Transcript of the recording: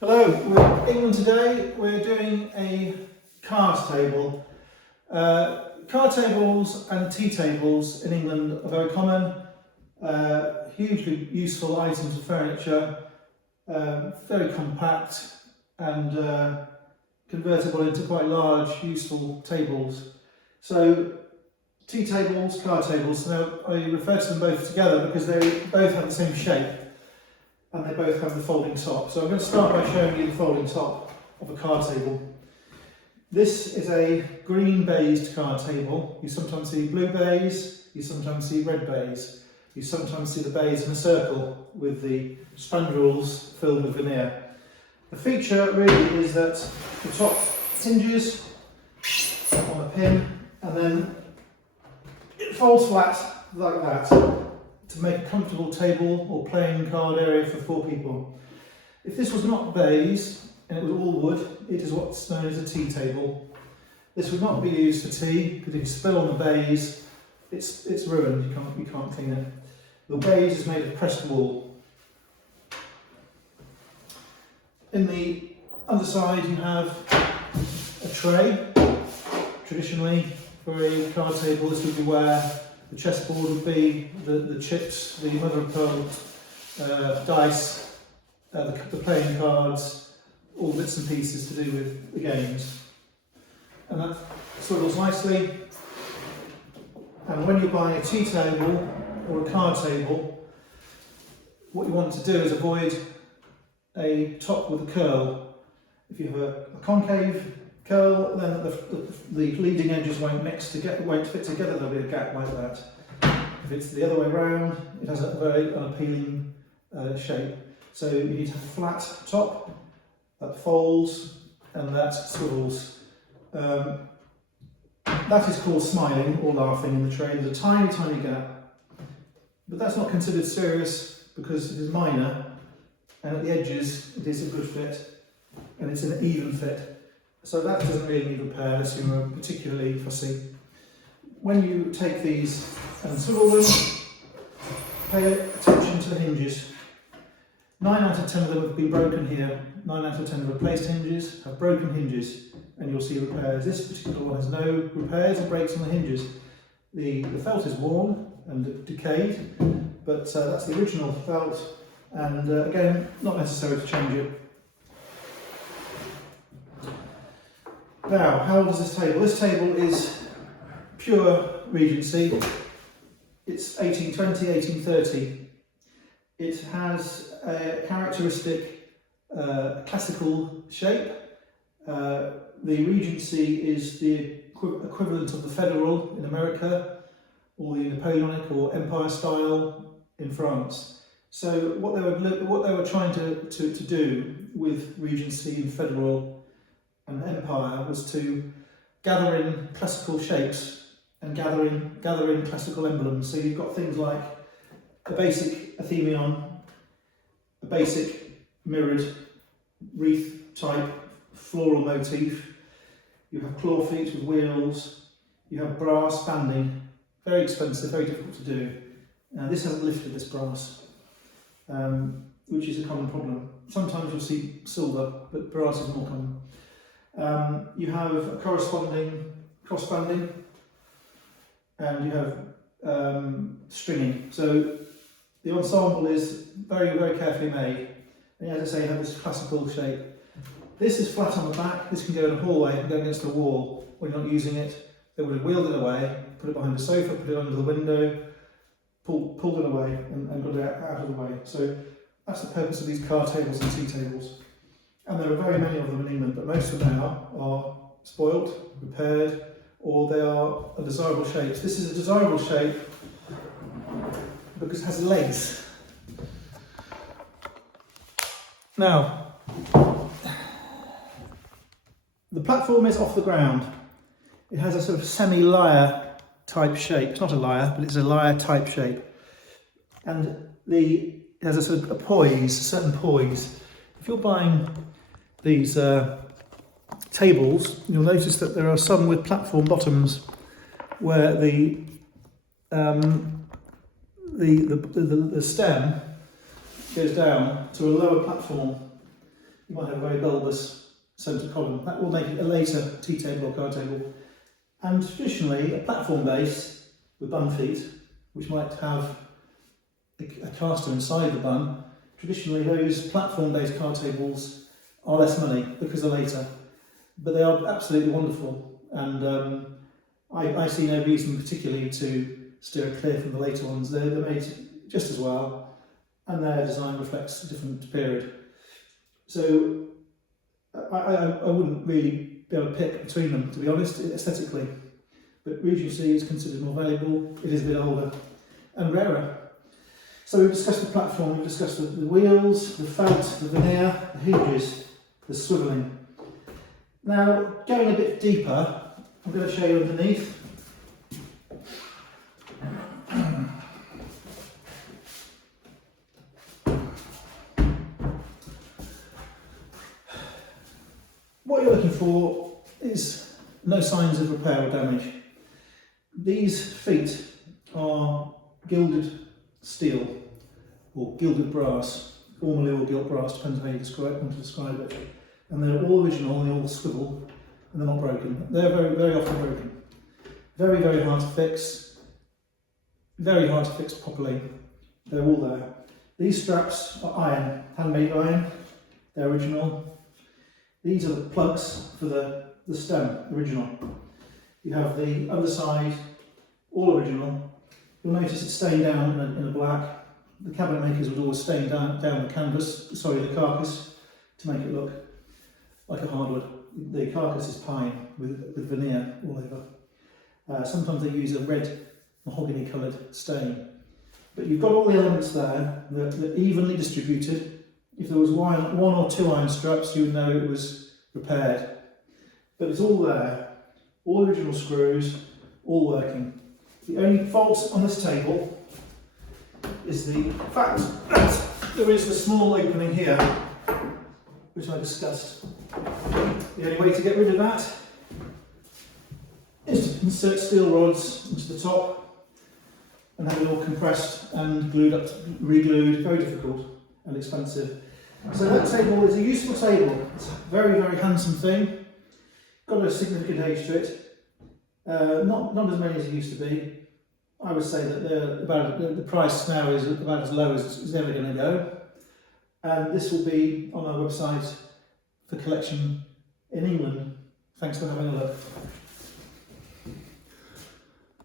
Hello, we're in England today. We're doing a card table. Card tables and tea tables in England are very common, hugely useful items of furniture, very compact and convertible into quite large, useful tables. So tea tables, card tables, now I refer to them both together because they both have the same shape and they both have the folding top. So I'm going to start by showing you the folding top of a card table. This is a green baized card table. You sometimes see blue baize, you sometimes see red baize, you sometimes see the baize in a circle with the spandrels filled with veneer. The feature really is that the top hinges on a pin and then it folds flat like that to make a comfortable table or playing card area for 4 people. If this was not baize and it was all wood, it is what's known as a tea table. This would not be used for tea because if you spill on the baize, it's ruined, you can't clean it. The baize is made of pressed wool. In the underside you have a tray. Traditionally for a card table this would be where the chessboard would be, the chips, the mother of pearl dice, the playing cards, all bits and pieces to do with the games. And that swivels nicely. And when you're buying a tea table or a card table, what you want to do is avoid a top with a curl. If you have a concave curl, then the leading edges won't fit together, there'll be a gap like that. If it's the other way around, it has a very unappealing shape. So you need to have a flat top that folds and that swivels. That is called smiling or laughing in the tray. There's a tiny, tiny gap, but that's not considered serious because it is minor, and at the edges it is a good fit and it's an even fit. So that doesn't really need repair unless you're particularly fussy. When you take these and swivel them, pay attention to the hinges. 9 out of 10 of them have been broken here. 9 out of 10 replaced hinges have broken hinges, and you'll see repairs. This particular one has no repairs or breaks on the hinges. The felt is worn and decayed, but that's the original felt, and again, not necessary to change it. Now, how old is this table? This table is pure Regency. It's 1820, 1830. It has a characteristic classical shape. The Regency is the equivalent of the Federal in America, or the Napoleonic or Empire style in France. So what they were trying to do with Regency and Federal and Empire was to gather in classical shapes and gather in classical emblems. So you've got things like a basic Athenion, a basic mirrored wreath type floral motif. You have claw feet with wheels. You have brass banding, very expensive, very difficult to do. Now this hasn't lifted, this brass, which is a common problem. Sometimes you'll see silver, but brass is more common. You have a corresponding crossbanding, and you have stringing. So the ensemble is very, very carefully made. And as I say, you have this classical shape. This is flat on the back. This can go in a hallway, it can go against a wall. When you're not using it, they would have wheeled it away, put it behind a sofa, put it under the window, pulled it away and got it out of the way. So that's the purpose of these card tables and tea tables. And there are very many of them in England, but most of them now are spoilt, repaired, or they are undesirable shapes. This is a desirable shape because it has legs. Now, the platform is off the ground. It has a sort of semi-lyre type shape. It's not a lyre, but it's a lyre type shape. And it has a sort of a certain poise. If you're buying these tables, you'll notice that there are some with platform bottoms where the stem goes down to a lower platform you might have a very bulbous centre column. That will make it a later tea table or card table. And traditionally, a platform base with bun feet, which might have a caster inside the bun. Traditionally, those platform-based card tables are less money because they're later, but they are absolutely wonderful. And I see no reason particularly to steer clear from the later ones. They're made just as well, and their design reflects a different period. So I wouldn't really be able to pick between them, to be honest, aesthetically. But Regency is considered more valuable. It is a bit older and rarer. So we've discussed the platform, we've discussed the wheels, the felt, the veneer, the hinges, the swivelling. Now, going a bit deeper, I'm going to show you underneath. What you're looking for is no signs of repair or damage. These feet are gilded steel or gilded brass, formerly or gilt brass, depends on how you want to describe it. And they're all original, they all swivel, and they're not broken. They're very, very often broken. Very, very hard to fix. Very hard to fix properly. They're all there. These straps are iron, handmade iron. They're original. These are the plugs for the stem, original. You have the other side, all original. You'll notice it's stained down in a black. The cabinet makers would always stain down the the carcass, to make it look like a hardwood. The carcass is pine with veneer all over. Sometimes they use a red mahogany coloured stain. But you've got all the elements there that are evenly distributed. If there was one or two iron straps, you would know it was repaired. But it's all there, all original screws, all working. The only fault on this table is the fact that there is a small opening here, which I discussed. The only way to get rid of that is to insert steel rods into the top and have it all compressed and glued up, re-glued. Very difficult and expensive. So that table is a useful table. It's a very, very handsome thing. Got a significant age to it. Not as many as it used to be. I would say that the price now is about as low as it's ever going to go. And this will be on our website for collection in England. Thanks for having a look.